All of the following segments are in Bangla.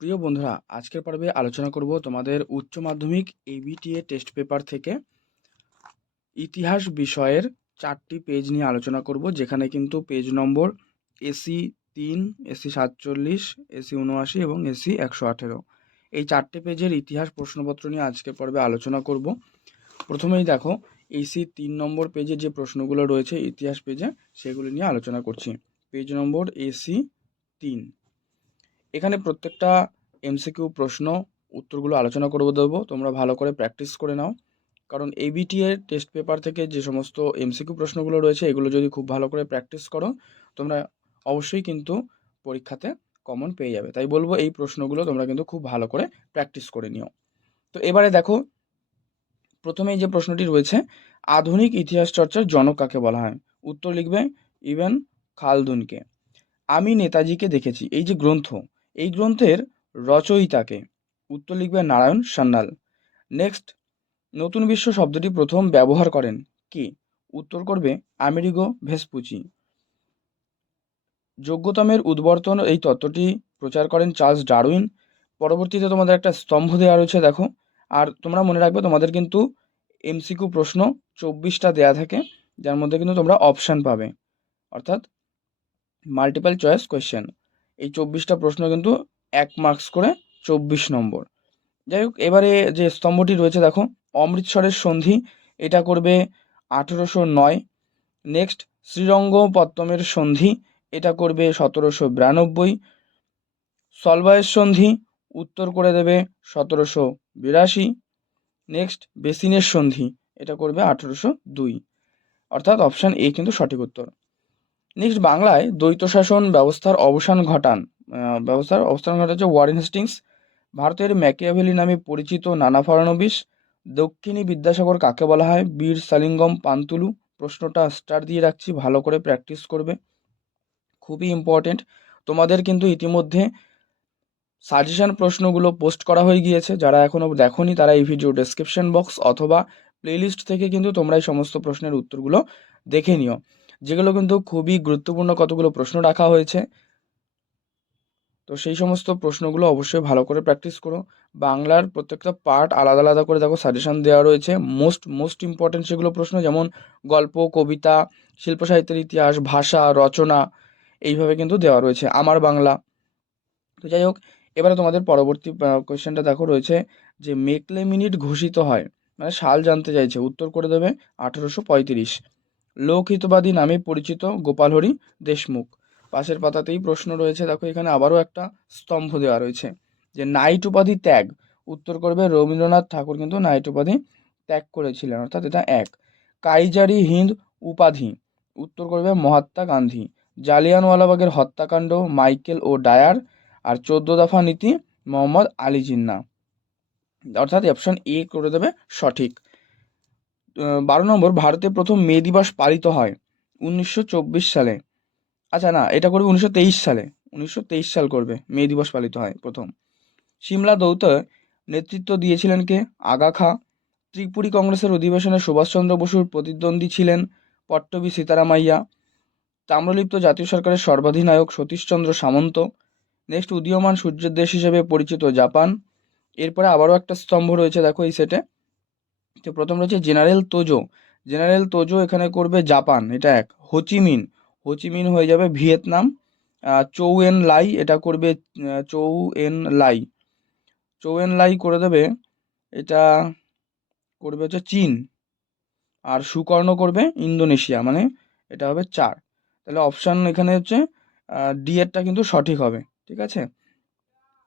প্রিয় বন্ধুরা, আজকের পর্বে আলোচনা করব তোমাদের উচ্চ মাধ্যমিক এবিটিএ টেস্ট পেপার থেকে ইতিহাস বিষয়ের 4টি পেজ নিয়ে আলোচনা করব, যেখানে কিন্তু পেজ নম্বর এসি 3, এসি 47, এসি 79 এবং এসি 118 এই 4টে পেজের ইতিহাস প্রশ্নপত্র নিয়ে আজকের পর্বে আলোচনা করব। প্রথমেই দেখো, এসি 3 নম্বর পেজে যে প্রশ্নগুলো রয়েছে ইতিহাস পেজে, সেগুলি নিয়ে আলোচনা করছি। পেজ নম্বর এসি 3, এখানে প্রত্যেকটা এমসিকিউ প্রশ্ন উত্তরগুলো আলোচনা করবো দেবো, তোমরা ভালো করে প্র্যাকটিস করে নাও। কারণ এবিটি এর টেস্ট পেপার থেকে যে সমস্ত এমসিকিউ প্রশ্নগুলো রয়েছে, এগুলো যদি খুব ভালো করে প্র্যাকটিস করো, তোমরা অবশ্যই কিন্তু পরীক্ষাতে কমন পেয়ে যাবে। তাই বলবো, এই প্রশ্নগুলো তোমরা কিন্তু খুব ভালো করে প্র্যাকটিস করে নিও। তো এবারে দেখো, প্রথমেই যে প্রশ্নটি রয়েছে, আধুনিক ইতিহাস চর্চার জনক কাকে বলা হয়? উত্তর লিখবে ইবন খালদুনকে। আমি নেতাজিকে দেখেছি, এই যে গ্রন্থ, এই গ্রন্থের রচয়িতাকে? উত্তর লিখবে নারায়ণ সান্যাল। নেক্সট, নতুন বিশ্ব শব্দটি প্রথম ব্যবহার করেন কে? উত্তর করবে আমেরিগো ভেসপুচি। যোগ্যতমের উদ্বর্তন এই তত্ত্বটি প্রচার করেন চার্লস ডারউইন। পরবর্তীতে তোমাদের একটা স্তম্ভ দেওয়া রয়েছে, দেখো। আর তোমরা মনে রাখবে, তোমাদের কিন্তু এমসিকিউ প্রশ্ন 24টা দেয়া থাকে, যার মধ্যে কিন্তু তোমরা অপশান পাবে, অর্থাৎ মাল্টিপল চয়েস কোয়েশ্চেন। এই 24টা প্রশ্ন কিন্তু 1 মার্কস করে 24 নম্বর। যাই হোক, এবারে যে স্তম্ভটি রয়েছে, দেখো, অমৃতসরের সন্ধি, এটা করবে 1809। নেক্সট, শ্রীরঙ্গপত্তমের সন্ধি, এটা করবে 1792। সলভয়ের সন্ধি, উত্তর করে দেবে 1782। নেক্সট, বেসিনের সন্ধি, এটা করবে 1802, অর্থাৎ অপশান এ কিন্তু সঠিক উত্তর। নেক্সট, বাংলায় দ্বৈত শাসন ব্যবস্থার অবসান ঘটাচ্ছে ওয়ারেন হেস্টিংস। ভারতের ম্যাকিয়াভেলি নামে পরিচিত নানা ফাড়নবিস। দক্ষিণী বিদ্যাসাগর কাকে বলা হয়? বীর সালিঙ্গম পান্তুলু। প্রশ্নটা স্টার দিয়ে রাখছি, ভালো করে প্র্যাকটিস করবে, খুবই ইম্পর্টেন্ট। তোমাদের কিন্তু ইতিমধ্যে সাজেশন প্রশ্নগুলো পোস্ট করা হয়ে গিয়েছে, যারা এখনও দেখোনি তারা এই ভিডিও ডেসক্রিপশন বক্স অথবা প্লেলিস্ট থেকে কিন্তু তোমরা এই সমস্ত প্রশ্নের উত্তরগুলো দেখে নিও, যেগুলো কিন্তু খুবই গুরুত্বপূর্ণ কতগুলো প্রশ্ন রাখা হয়েছে। তো সেই সমস্ত প্রশ্নগুলো অবশ্যই ভালো করে প্র্যাকটিস করো। বাংলার প্রত্যেকটা পার্ট আলাদা আলাদা করে দেখো সাজেশন দেওয়া রয়েছে, মোস্ট ইম্পর্টেন্ট সেগুলো প্রশ্ন, যেমন গল্প, কবিতা, শিল্প সাহিত্যের ইতিহাস, ভাষা, রচনা, এইভাবে কিন্তু দেওয়া রয়েছে, আমার বাংলা। তো যাই হোক, এবারে তোমাদের পরবর্তী কোয়েশ্চেনটা দেখো রয়েছে, যে মেকলে মিনিট ঘোষিত হয়, মানে সাল জানতে চাইছে, উত্তর করে দেবে 1835। লোকহিতবাদী নামে পরিচিত গোপাল হরি দেশমুখ। পাশের পাতাতেই প্রশ্ন রয়েছে, দেখো এখানে আবারও একটা স্তম্ভ দেওয়া রয়েছে, যে নাইট উপাধি ত্যাগ। উত্তর করবে রবীন্দ্রনাথ ঠাকুর কিন্তু নাইট উপাধি ত্যাগ করেছিলেন, অর্থাৎ এটা 1। কাইজারি হিন্দ উপাধি, উত্তর করবে মহাত্মা গান্ধী। জালিয়ানওয়ালাবাগের হত্যাকাণ্ড মাইকেল ও ডায়ার। আর 14 দফা নীতি মোহাম্মদ আলী জিন্না, অর্থাৎ অপশন এ করে দেবে সঠিক। 12 নম্বর, ভারতে প্রথম মে দিবস পালিত হয় 1924 সালে। আচ্ছা না, এটা করবে 1923 সালে, 1923 সাল করবে মে দিবস পালিত হয় প্রথম। সিমলা দৌতে নেতৃত্ব দিয়েছিলেন কে? আগা খাঁ। ত্রিপুরী কংগ্রেসের অধিবেশনে সুভাষচন্দ্র বসুর প্রতিদ্বন্দ্বী ছিলেন পট্টবী সীতারামাইয়া। তাম্রলিপ্ত জাতীয় সরকারের সর্বাধিনায়ক সতীশচন্দ্র সামন্ত। নেক্সট, উদীয়মান সূর্যের দেশ হিসেবে পরিচিত জাপান। এরপরে আবারও একটা স্তম্ভ রয়েছে, দেখো এই সেটে। তো প্রথম রয়েছে জেনারেল তোজো। জেনারেল তোজো এখানে করবে জাপান, এটা 1। হোচিমিন, হোচিমিন হয়ে যাবে ভিয়েতনাম। চৌ এন লাই, এটা করবে চৌ এন লাই, চৌ এন লাই করে দেবে, এটা করবে হচ্ছে চীন। আর সুকর্ণ করবে ইন্দোনেশিয়া, মানে এটা হবে 4। তাহলে অপশান এখানে হচ্ছে ডি এরটা কিন্তু সঠিক হবে, ঠিক আছে।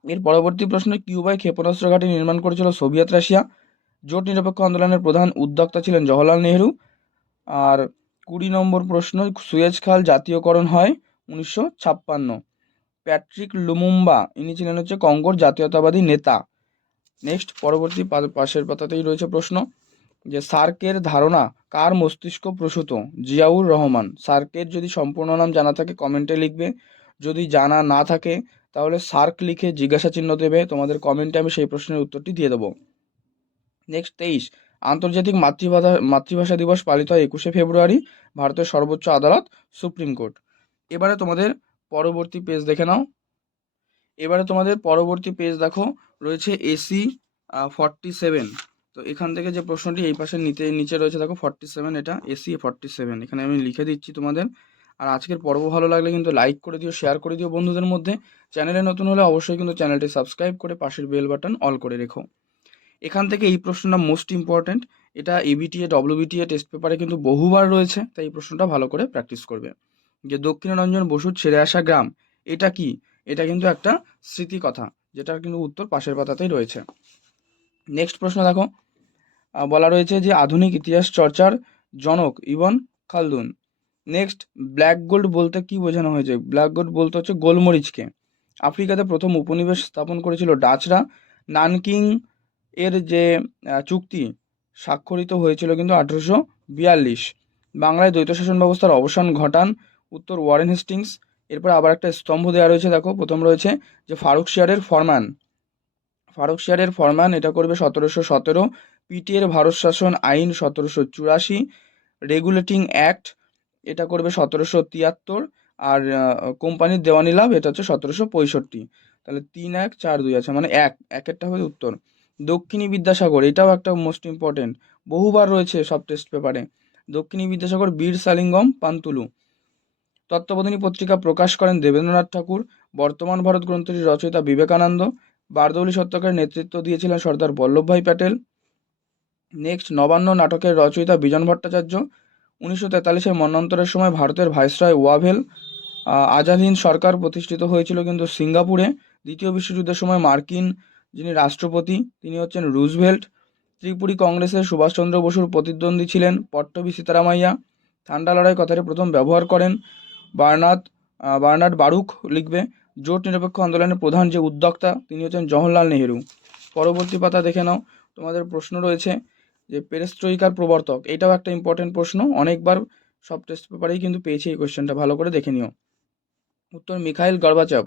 এর পরবর্তী প্রশ্ন, কিউবায় ক্ষেপণাস্ত্র ঘাঁটি নির্মাণ করেছিল সোভিয়েত রাশিয়া। জোট নিরপেক্ষ আন্দোলনের প্রধান উদ্যোক্তা ছিলেন জওহরলাল নেহরু। আর 20 নম্বর প্রশ্ন, সুয়েজ খাল জাতীয়করণ হয় 1956। প্যাট্রিক লুমুম্বা, ইনি ছিলেন হচ্ছে কঙ্গোর জাতীয়তাবাদী নেতা। নেক্সট, পরবর্তী পাশের পাতাতেই রয়েছে প্রশ্ন, যে সার্কের ধারণা কার মস্তিষ্ক প্রসূত? জিয়াউর রহমান। সার্কের যদি সম্পূর্ণ নাম জানা থাকে কমেন্টে লিখবে, যদি জানা না থাকে তাহলে সার্ক লিখে জিজ্ঞাসা চিহ্ন দেবে, তোমাদের কমেন্টে আমি সেই প্রশ্নের উত্তরটি দিয়ে দেবো। নেক্সট, 23 আন্তর্জাতিক মাতৃভাষা দিবস পালিত হয় 21শে ফেব্রুয়ারি। ভারতের সর্বোচ্চ আদালত সুপ্রিম কোর্ট। এবারে তোমাদের পরবর্তী পেজ দেখে নাও। এবারে তোমাদের পরবর্তী পেজ দেখো রয়েছে এসি 47। তো এখান থেকে যে প্রশ্নটি এই পাশে নিচে রয়েছে দেখো 47, এটা এসি 47, এখানে আমি লিখে দিচ্ছি তোমাদের। আর আজকের পর্ব ভালো লাগলে কিন্তু লাইক করে দিও, শেয়ার করে দিও বন্ধুদের মধ্যে। চ্যানেলে নতুন হলে অবশ্যই কিন্তু চ্যানেলটি সাবস্ক্রাইব করে পাশের বেল বাটন অল করে রেখো। এখান থেকে এই প্রশ্নটা মোস্ট ইম্পর্ট্যান্ট, এটা এবিটিএ ডব্লিউবিটিএ টেস্ট পেপারে কিন্তু বহুবার রয়েছে, তাই এই প্রশ্নটা ভালো করে প্র্যাকটিস করবে। যে দক্ষিণারঞ্জন বসুর ছেড়ে আসা গ্রাম, এটা কি? এটা কিন্তু একটা স্মৃতিকথা, যেটার কিন্তু উত্তর পাশের পাতাতেই রয়েছে। নেক্সট প্রশ্ন দেখো, বলা রয়েছে যে আধুনিক ইতিহাস চর্চার জনক ibn Khaldun. Next, black gold বলতে কি বোঝানো হয়েছে? ব্ল্যাক গোল্ড বলতে হচ্ছে গোলমরিচকে। আফ্রিকাতে প্রথম উপনিবেশ স্থাপন করেছিল ডাচরা। নানকিং এর যে চুক্তি স্বাক্ষরিত হয়েছিল কিন্তু 1842। বাংলায় দ্বৈত শাসন ব্যবস্থার অবসান ঘটান উত্তর ওয়ারেন হেস্টিংস। এরপর আবার একটা স্তম্ভ দেওয়া রয়েছে দেখো, প্রথম রয়েছে যে ফারুকশিয়ারের ফরমান। ফারুকশিয়ারের ফরমান এটা করবে 1717। পিটিএর ভারত শাসন আইন 1784। রেগুলেটিং অ্যাক্ট এটা করবে 1773। আর কোম্পানির দেওয়ানি লাভ এটা হচ্ছে 1765। তাহলে 3-1-4-2 আছে, মানে একেরটা হবে উত্তর। দক্ষিণী বিদ্যাসাগর, এটাও একটা মোস্ট ইম্পর্টেন্ট, বহুবার রয়েছে সব টেস্ট পেপারে। দক্ষিণী বিদ্যাসাগর বীর সালিঙ্গম পান্তুলু। তত্ত্ববোধিনী পত্রিকা প্রকাশ করেন দেবেন্দ্রনাথ ঠাকুর। বর্তমান ভারত গ্রন্থটির রচয়িতা বিবেকানন্দ। বারদৌলি সত্যাগ্রহের নেতৃত্ব দিয়েছিলেন সর্দার বল্লভভাই প্যাটেল। নেক্সট, নবান্ন নাটকের রচয়িতা বিজন ভট্টাচার্য। 1943-এর মন্বন্তরের সময় ভারতের ভাইসরয় ওয়াভেল। আজাদ হিন্দ সরকার প্রতিষ্ঠিত হয়েছিল কিন্তু সিঙ্গাপুরে। দ্বিতীয় বিশ্বযুদ্ধের সময় মার্কিন যিনি রাষ্ট্রপতি তিনি হচ্ছেন রুজভেল্ট। ত্রিপুরী কংগ্রেসের সুভাষচন্দ্র বসুর প্রতিদ্বন্দ্বী ছিলেন পট্টভি সীতারামাইয়া। ঠান্ডা লড়াই কথাটি প্রথম ব্যবহার করেন বার্নার্ড বারুক লিখবে। জোট নিরপেক্ষ আন্দোলনের প্রধান যে উদ্যোক্তা তিনি হচ্ছেন জওহরলাল নেহেরু। পরবর্তী পাতা দেখে নাও, তোমাদের প্রশ্ন রয়েছে যে পেরেস্ট্রোইকার প্রবর্তক, এটাও একটা ইম্পর্টেন্ট প্রশ্ন, অনেকবার সব টেস্ট পেপারেই কিন্তু পেয়েছি এই কোশ্চেনটা, ভালো করে দেখে নিও। উত্তর মিখাইল গর্বাচভ।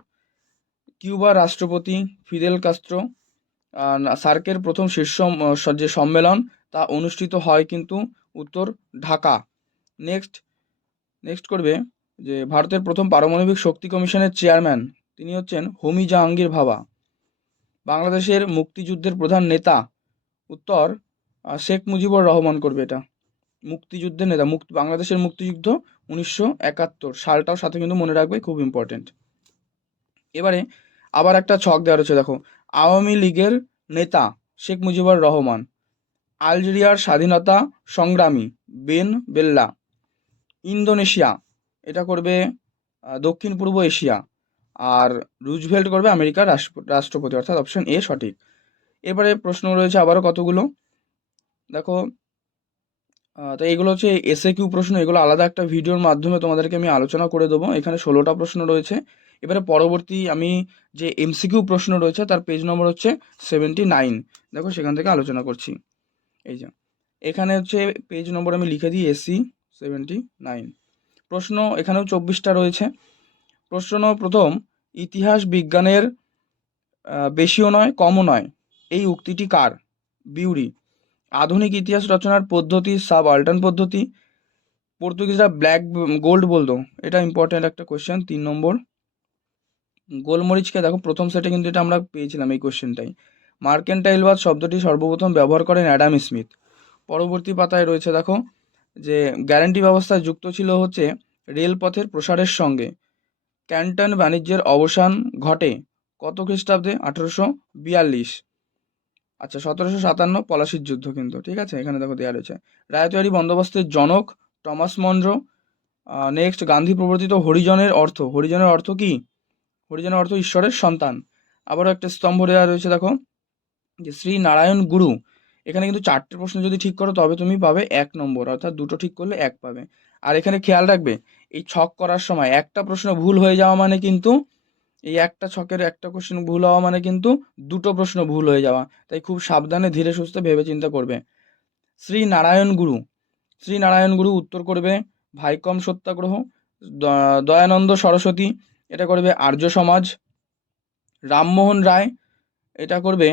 কিউবার রাষ্ট্রপতি ফিদেল কাস্ত্রো। সার্কের প্রথম শীর্ষ যে সম্মেলন তা অনুষ্ঠিত হয় কিন্তু উত্তর ঢাকা। নেক্সট করবে যে ভারতের প্রথম পারমাণবিক শক্তি কমিশনের চেয়ারম্যান তিনি হচ্ছেন হোমি জাহাঙ্গীর ভাবা। বাংলাদেশের মুক্তিযুদ্ধের প্রধান নেতা উত্তর শেখ মুজিবুর রহমান করবে এটা। মুক্তিযুদ্ধের নেতা, বাংলাদেশের মুক্তিযুদ্ধ 1971 সালটাও সাথে কিন্তু মনে রাখবে, খুব ইম্পর্টেন্ট। এবারে আবার একটা ছক দেওয়া রয়েছে দেখো, আওয়ামী লীগের নেতা শেখ মুজিবুর রহমান। আলজেরিয়ার স্বাধীনতা সংগ্রামী বেন বেল্লা। ইন্দোনেশিয়া এটা করবে দক্ষিণ পূর্ব এশিয়া। আর রুজভেল্ট করবে আমেরিকার রাষ্ট্রপতি, অর্থাৎ অপশন এ সঠিক। এবারে প্রশ্ন রয়েছে আবারও কতগুলো দেখো, তো এগুলো হচ্ছে এসএ কিউ প্রশ্ন, এগুলো আলাদা একটা ভিডিওর মাধ্যমে তোমাদেরকে আমি আলোচনা করে দেবো। এখানে 16টা প্রশ্ন রয়েছে। এবারে পরবর্তী আমি যে এমসিকিউ প্রশ্ন রয়েছে তার পেজ নম্বর হচ্ছে 79, দেখো সেখান থেকে আলোচনা করছি। এই যে এখানে হচ্ছে পেজ নম্বর আমি লিখে দিই এসি 79। প্রশ্ন এখানেও 24টা রয়েছে। প্রশ্ন প্রথম, ইতিহাস বিজ্ঞানের বেশিও নয় কমও নয় এই উক্তিটি কার? বিউরি। আধুনিক ইতিহাস রচনার পদ্ধতি সাব আল্টার্ন পদ্ধতি। পর্তুগিজরা ব্ল্যাক গোল্ড বলতো, এটা ইম্পর্ট্যান্ট একটা কোয়েশ্চেন। 3 নম্বর, গোলমরিচকে দেখো প্রথম সেটে কিন্তু এটা আমরা পেয়েছিলাম এই কোয়েশ্চেনটাই। মার্কেন্টাইলবাদ শব্দটি সর্বপ্রথম ব্যবহার করেন অ্যাডাম স্মিথ। পরবর্তী পাতায় রয়েছে দেখো যে গ্যারান্টি ব্যবস্থা যুক্ত ছিল হচ্ছে রেলপথের প্রসারের সঙ্গে। ক্যান্টন বাণিজ্যের অবসান ঘটে কত খ্রিস্টাব্দে? 1842। আচ্ছা 1757 পলাশির যুদ্ধ কিন্তু, ঠিক আছে, এখানে দেখো দেওয়া রয়েছে। রায়তওয়ারি বন্দোবস্তের জনক টমাস মনরো। নেক্সট, গান্ধী প্রবর্তিত হরিজনের অর্থ, হরিজনের অর্থ কি? হরিজনের অর্থ ঈশ্বরের সন্তান। আবারও একটা স্তম্ভ দেওয়া রয়েছে দেখো যে শ্রী নারায়ণ গুরু। এখানে কিন্তু 4টে প্রশ্ন যদি ঠিক করো তবে তুমি পাবে 1 নম্বর, অর্থাৎ 2টো ঠিক করলে 1 পাবে। আর এখানে খেয়াল রাখবে এই ছক করার সময় একটা প্রশ্ন ভুল হয়ে যাওয়া মানে কিন্তু, এই একটা ছকের একটা কোশ্চেন ভুল হওয়া মানে কিন্তু 2টো প্রশ্ন ভুল হয়ে যাওয়া, তাই খুব সাবধানে ধীরে সুস্থে ভেবে চিন্তা করবে। শ্রী নারায়ণ গুরু, শ্রী নারায়ণ গুরু উত্তর করবে ভাইকম সত্যাগ্রহ। দয়ানন্দ সরস্বতী এটা করবে আর্য সমাজ। রামমোহন রায় এটা করবে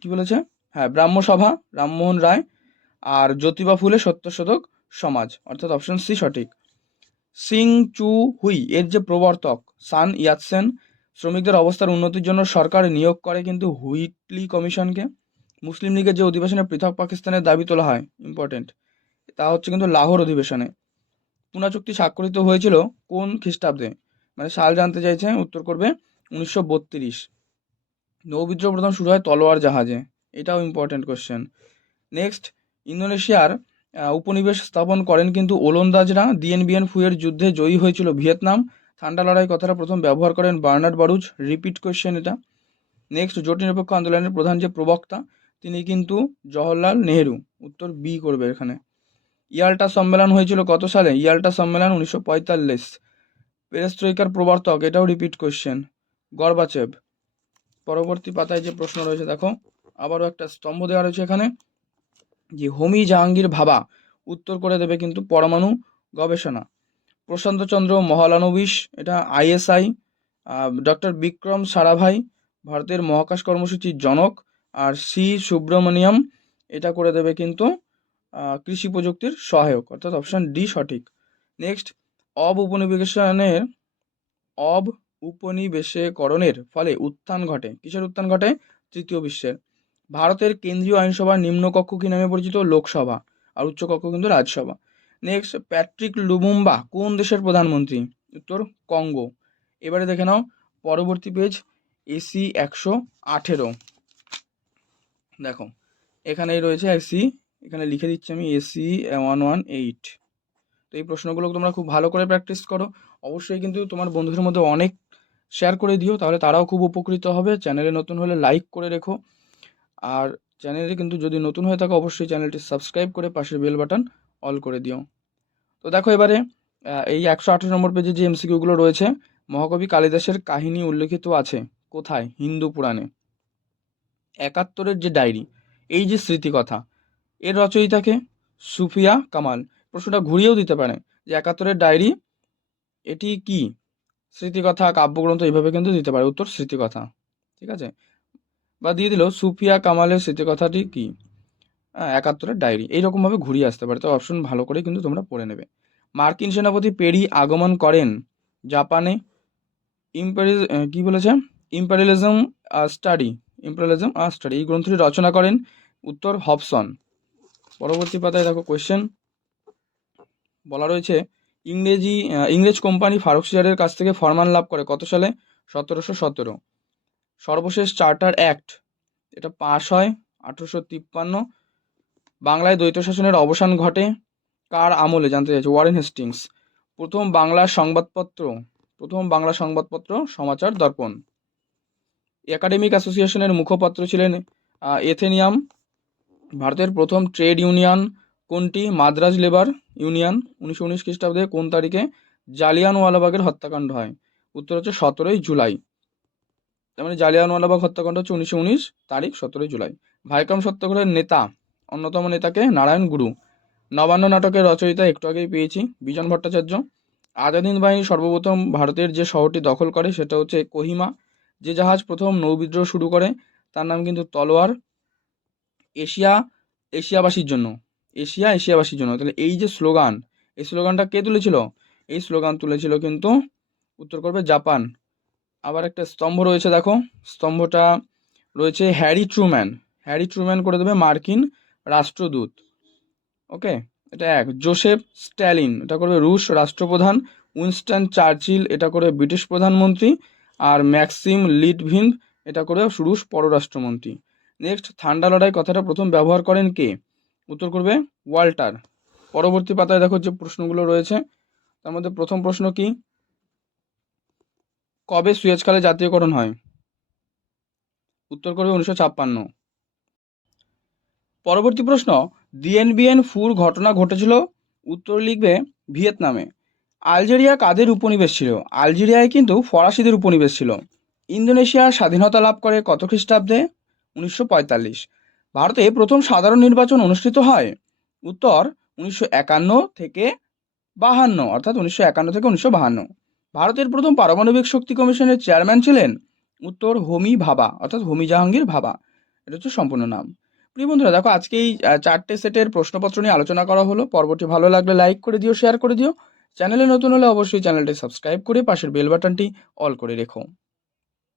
কি বলেছে, হ্যাঁ ব্রাহ্ম সভা, রামমোহন রায়। আর জ্যোতিবা ফুলে সত্যশোধক সমাজ, অর্থাৎ অপশন সি সঠিক। সিং চু হুই এর যে প্রবর্তক সান ইয়াতসেন শ্রমিকদের অবস্থার উন্নতির জন্য সরকার নিয়োগ করে কিন্তু হুইটলি কমিশনকে। মুসলিম লীগের যে অধিবেশনে পৃথক পাকিস্তানের দাবি তোলা হয়, ইম্পর্টেন্ট, তা হচ্ছে কিন্তু লাহোর অধিবেশনে। পুনা চুক্তি স্বাক্ষরিত হয়েছিল কোন খ্রিস্টাব্দে, মানে সাল জানতে চাইছে, উত্তর করবে 1932। নৌবিদ্রোহ প্রথম শুরু হয় তলোয়ার জাহাজে, এটাও ইম্পর্টেন্ট কোশ্চেন। নেক্সট, ইন্দোনেশিয়ার উপনিবেশ স্থাপন করেন কিন্তু ওলন্দাজরা। দিয়েন বিয়েন ফুয়ের যুদ্ধে জয়ী হয়েছিল ভিয়েতনাম। ঠান্ডা লড়াই কথাটা প্রথম ব্যবহার করেন বার্নার্ড বারুচ, রিপিট কোশ্চেন এটা। নেক্সট, জোট নিরপেক্ষ আন্দোলনের প্রধান যে প্রবক্তা তিনি কিন্তু জওহরলাল নেহেরু, উত্তর বি করবে এখানে। ইয়াল্টা সম্মেলন হয়েছিল কত সালে? ইয়াল্টা সম্মেলন 1945। পেরেস্ট্রোইকার প্রবর্তক, এটাও রিপিট কোশ্চেন, গর্বাচেভ। পরবর্তী পাতায় যে প্রশ্ন রয়েছে দেখো, আবারও একটা স্তম্ভ দেওয়া রয়েছে এখানে, যে হোমি জাহাঙ্গীর ভাবা, উত্তর করে দেবে কিন্তু পরমাণু গবেষণা। প্রশান্তচন্দ্র মহলানবিশ, এটা আইএসআই। ডক্টর বিক্রম সারাভাই ভারতের মহাকাশ কর্মসূচির জনক। আর সি সুব্রমণিয়াম, এটা করে দেবে কিন্তু কৃষি প্রযুক্তির সহায়ক, অর্থাৎ অপশন ডি সঠিক। নেক্সট, উপনিবেশীকরণের ফলে উত্থান ঘটে, কিসের উত্থান ঘটে? তৃতীয় বিশ্বের। ভারতের কেন্দ্রীয় আইনসভার নিম্নকক্ষ কি নামে পরিচিত? লোকসভা। আর উচ্চকক্ষ কিন্তু রাজসভা। নেক্সট, প্যাট্রিক লুমুম্বা কোন দেশের প্রধানমন্ত্রী? উত্তর কঙ্গো। এবারে দেখে নাও পরবর্তী পেজ, এসি 118। দেখো এখানেই রয়েছে এসি, এখানে লিখে দিচ্ছি আমি এসি 118। তো এই প্রশ্নগুলো তোমরা খুব ভালো করে প্র্যাকটিস করো। অবশ্যই কিন্তু তোমার বন্ধুদের মধ্যে অনেক শেয়ার করে দিও, তাহলে তারাও খুব উপকৃত হবে। চ্যানেলে নতুন হলে লাইক করে রেখো। আর চ্যানেলে কিন্তু যদি নতুন হয়ে থাকে অবশ্যই চ্যানেলটি সাবস্ক্রাইব করে পাশের বেল বাটন অল করে দিও। তো দেখো এবারে এই 118 নম্বর পেজে যে এমসিকিউগুলো রয়েছে, মহাকবি কালিদাসের কাহিনী উল্লেখিত আছে কোথায়? হিন্দু পুরাণে। 71-এর যে ডায়েরি, এই যে স্মৃতিকথা, এর রচয়িতাকে? সুফিয়া কামাল। প্রশ্নটা ঘুরিয়েও দিতে পারে যে 71-এর ডায়েরি এটি কি? স্মৃতিকথা, কাব্যগ্রন্থ, এইভাবে কিন্তু দিতে পারে, উত্তর স্মৃতিকথা। ঠিক আছে, বা দিয়ে দিল সুফিয়া কামালের স্মৃতিকথাটি কি? 71-এর ডায়েরি, এইরকমভাবে ঘুরিয়ে আসতে পারে। তো অপশন ভালো করে কিন্তু তোমরা পড়ে নেবে। মার্কিন সেনাপতি পেরি আগমন করেন জাপানে। কি বলেছে? ইম্পেরিয়ালিজম স্টাডি, এই গ্রন্থটি রচনা করেন, উত্তর হবসন। পরবর্তী পাতায় দেখো কোয়েশ্চেন বলা রয়েছে, ইংরেজ কোম্পানি ফারুকশিয়ারের কাছ থেকে ফরমান লাভ করে কত সালে? 1717। সর্বশেষ চার্টার অ্যাক্ট, এটা পাশ হয় 1853। বাংলায় দ্বৈত শাসনের অবসান ঘটে কার আমলে? জানতে চাইছে, ওয়ারেন হেস্টিংস। প্রথম বাংলা সংবাদপত্র সমাচার দর্পণ। একাডেমিক অ্যাসোসিয়েশনের মুখপাত্র ছিলেন এথেনিয়াম। ভারতের প্রথম ট্রেড ইউনিয়ন কোনটি? Madras labour union. 1919 খ্রিস্টাব্দে কোন তারিখে জালিয়ানওয়ালাবাগের হত্যাকাণ্ড হয়? উত্তর হচ্ছে 17 জুলাই। তার মানে জালিয়ানওয়ালাবাগ হত্যাকাণ্ড হচ্ছে 1919 তারিখ 17 জুলাই। ভাইকম সত্যাগ্রহের নেতা, অন্যতম নেতাকে? নারায়ণ গুরু। নবান্ন নাটকের রচয়িতা একটু আগেই পেয়েছি, বিজন ভট্টাচার্য। আজাদ বাহিনী সর্বপ্রথম ভারতের যে শহরটি দখল করে সেটা হচ্ছে কোহিমা। যে জাহাজ প্রথম নৌবিদ্রোহ শুরু করে তার নাম কিন্তু তলোয়ার। এশিয়াবাসীর জন্য, এশিয়াবাসীর জন্য। তাহলে এই যে স্লোগান, এই স্লোগানটা কে তুলেছিল? এই স্লোগান তুলেছিল কিন্তু, উত্তর করবে জাপান। আবার একটা স্তম্ভ রয়েছে দেখো, স্তম্ভটা রয়েছে হ্যারি ট্রুম্যান করে দেবে মার্কিন রাষ্ট্রদূত। ওকে, এটা এক। জোসেফ স্ট্যালিন, এটা করবে রুশ রাষ্ট্রপ্রধান। উইনস্টন চার্চিল, এটা করে ব্রিটিশ প্রধানমন্ত্রী। আর ম্যাক্সিম লিটভিন, এটা করে রুশ পররাষ্ট্রমন্ত্রী। নেক্সট, ঠান্ডা লড়াই কথাটা প্রথম ব্যবহার করেন কে? উত্তর করবে ওয়াল্টার। পরবর্তী পাতায় দেখো যে প্রশ্নগুলো রয়েছে, তার মধ্যে প্রথম প্রশ্ন কি? কবে সুয়েজ খালে জাতীয়করণ হয়? উত্তর করবে 1956। পরবর্তী প্রশ্ন, দিয়েন বিয়েন ফুর ঘটনা ঘটেছিল, উত্তর লিখবে ভিয়েতনামে। আলজেরিয়া কাদের উপনিবেশ ছিল? আলজেরিয়ায় কিন্তু ফরাসিদের উপনিবেশ ছিল। ইন্দোনেশিয়া স্বাধীনতা লাভ করে কত খ্রিস্টাব্দে? 1945। ভারতে প্রথম সাধারণ নির্বাচন অনুষ্ঠিত হয়, উত্তর 1951 থেকে 52, অর্থাৎ 1951 থেকে 1952। ভারতের প্রথম পারমাণবিক শক্তি কমিশনের চেয়ারম্যান ছিলেন, উত্তর হোমি ভাবা, অর্থাৎ হোমি জাহাঙ্গীর ভাবা, এটা হচ্ছে সম্পূর্ণ নাম। প্রিয় বন্ধুরা দেখো, আজকে এই 4টে সেটের প্রশ্নপত্র নিয়ে আলোচনা করা হলো। পর্বটি ভালো লাগলে লাইক করে দিও, শেয়ার করে দিও। চ্যানেলে নতুন হলে অবশ্যই চ্যানেলটি সাবস্ক্রাইব করে পাশের বেল বাটনটি অল করে রেখো।